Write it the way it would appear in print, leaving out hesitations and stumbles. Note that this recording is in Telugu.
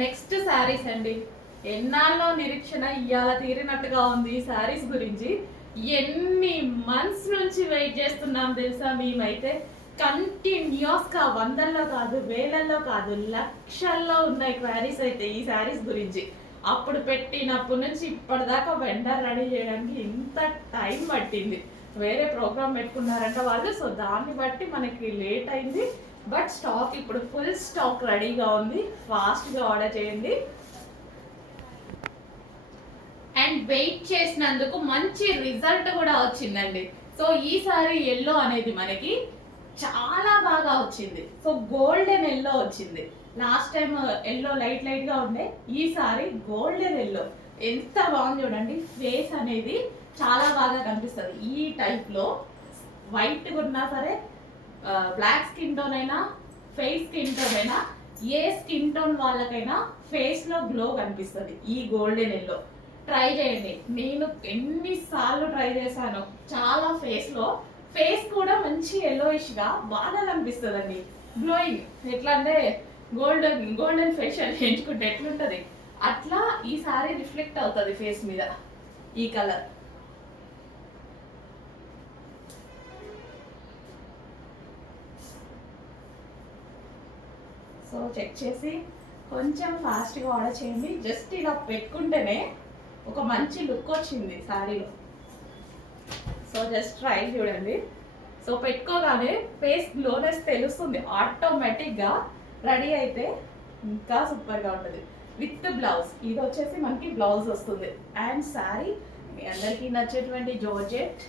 నెక్స్ట్ శారీస్ అండి. ఎన్నాళ్ళలో నిరీక్షణ ఇవాళ తీరినట్టుగా ఉంది ఈ శారీస్ గురించి. ఎన్ని మంత్స్ నుంచి వెయిట్ చేస్తున్నాం తెలుసా మేమైతే. కంటిన్యూస్గా వందల్లో కాదు, వేలల్లో కాదు, లక్షల్లో ఉన్నాయి క్వారీస్ అయితే ఈ శారీస్ గురించి. అప్పుడు పెట్టినప్పటి నుంచి ఇప్పటిదాకా వెండర్ రెడీ చేయడానికి ఇంత టైం పట్టింది. వేరే ప్రోగ్రామ్ పెట్టుకున్నారంట వాళ్ళు, సో దాన్ని బట్టి మనకి లేట్ అయింది. బట్ స్టాక్ ఇప్పుడు ఫుల్ స్టాక్ రెడీగా ఉంది. ఫాస్ట్గా ఆర్డర్ చేయండి. అండ్ వెయిట్ చేసినందుకు మంచి రిజల్ట్ కూడా వచ్చిందండి. సో ఈసారి ఎల్లో అనేది మనకి చాలా బాగా వచ్చింది. సో గోల్డెన్ ఎల్లో వచ్చింది. లాస్ట్ టైం ఎల్లో లైట్ గా ఉండే, ఈసారి గోల్డెన్ ఎల్లో ఎంత బాగుంది చూడండి. ఫేస్ అనేది చాలా బాగా కనిపిస్తుంది. ఈ టైప్లో వైట్ ఉన్నా సరే, బ్లాక్ స్కిన్ టోన్ అయినా, ఫేస్ స్కిన్ టోన్ అయినా, ఏ స్కిన్ టోన్ వాళ్ళకైనా ఫేస్లో గ్లో కనిపిస్తుంది ఈ గోల్డెన్ ఎల్లో. ట్రై చేయండి. నేను ఎన్నిసార్లు ట్రై చేశాను. చాలా ఫేస్ కూడా మంచి ఎల్లోయిష్గా బాగా కనిపిస్తుందండి. గ్లోయింగ్ ఎట్లా అంటే గోల్డెన్ ఫేషియల్ చేయించుకుంటే ఎట్లుంటుంది అట్లా ఈసారి రిఫ్లెక్ట్ అవుతుంది ఫేస్ మీద ఈ కలర్. సో చెక్ చేసి కొంచెం ఫాస్ట్గా ఆర్డర్ చేయండి. జస్ట్ ఇలా పెట్టుకుంటేనే ఒక మంచి లుక్ వచ్చింది శారీలో. సో జస్ట్ ట్రై చూడండి. సో పెట్టుకోగానే ఫేస్ గ్లోనెస్ తెలుస్తుంది ఆటోమేటిక్గా. రెడీ అయితే ఇంకా సూపర్గా ఉంటుంది. విత్ బ్లౌజ్, ఇది వచ్చేసి మనకి బ్లౌజ్ వస్తుంది. అండ్ శారీ మీ అందరికీ నచ్చేటువంటి జార్జెట్